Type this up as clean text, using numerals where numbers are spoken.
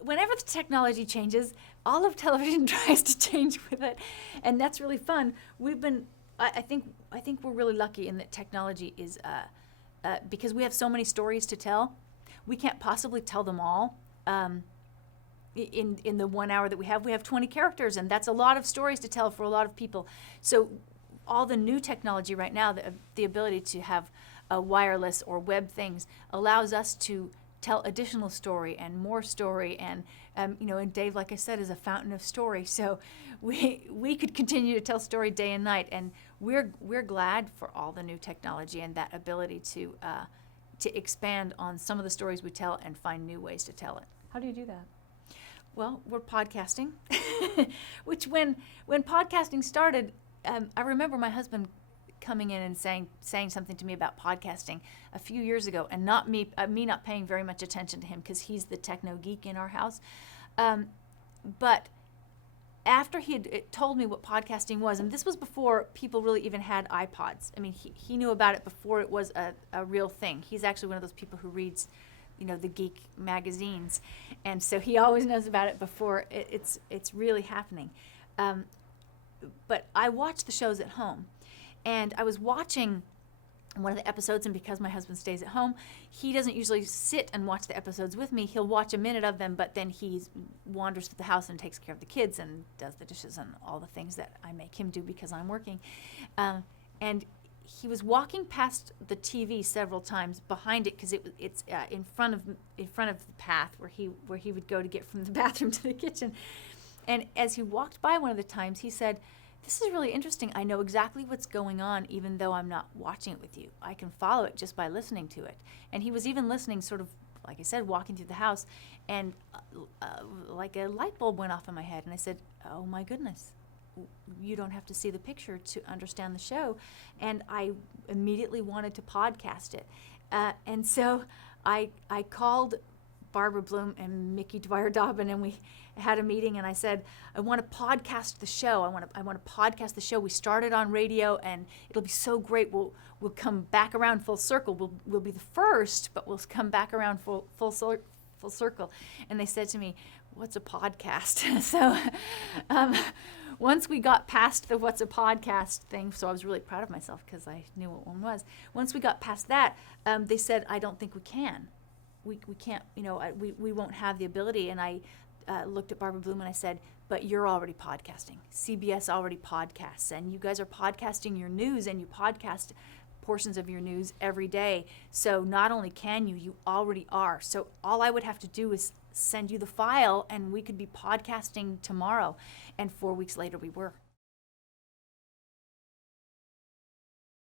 whenever the technology changes, all of television tries to change with it, and that's really fun. I think we're really lucky in that technology is because we have so many stories to tell. We can't possibly tell them all. In the 1 hour that we have 20 characters, and that's a lot of stories to tell for a lot of people. So all the new technology right now, the ability to have wireless or web things, allows us to tell additional story and more story, and and Dave, like I said, is a fountain of story. So we could continue to tell story day and night, and we're glad for all the new technology and that ability to expand on some of the stories we tell and find new ways to tell it. How do you do that? Well, we're podcasting, which when podcasting started, I remember my husband coming in and saying something to me about podcasting a few years ago, and not me not paying very much attention to him because he's the techno geek in our house. But after he had told me what podcasting was, and this was before people really even had iPods. I mean, he knew about it before it was a real thing. He's actually one of those people who reads the geek magazines, and so he always knows about it before it's really happening. But I watch the shows at home, and I was watching one of the episodes, and because my husband stays at home, he doesn't usually sit and watch the episodes with me. He'll watch a minute of them, but then he wanders through the house and takes care of the kids and does the dishes and all the things that I make him do because I'm working. And he was walking past the TV several times behind it because it's in front of the path where he would go to get from the bathroom to the kitchen. And as he walked by one of the times, he said, "This is really interesting. I know exactly what's going on even though I'm not watching it with you. I can follow it just by listening to it." And he was even listening, sort of, like I said, walking through the house, and like a light bulb went off in my head, and I said, "Oh my goodness. You don't have to see the picture to understand the show." And I immediately wanted to podcast it. And so I called Barbara Bloom and Mickey Dwyer-Dobbin, and we had a meeting, and I said, "I want to podcast the show. I want to podcast the show. We started on radio, and it'll be so great. We'll come back around full circle. We'll be the first, but we'll come back around full circle." And they said to me, "What's a podcast?" So once we got past the "what's a podcast" thing, so I was really proud of myself because I knew what one was. Once we got past that, they said, "I don't think we can. We can't, we won't have the ability." And I looked at Barbara Bloom and I said, "But you're already podcasting. CBS already podcasts, and you guys are podcasting your news, and you podcast portions of your news every day. So not only can you already are. So all I would have to do is send you the file, and we could be podcasting tomorrow." And 4 weeks later we were.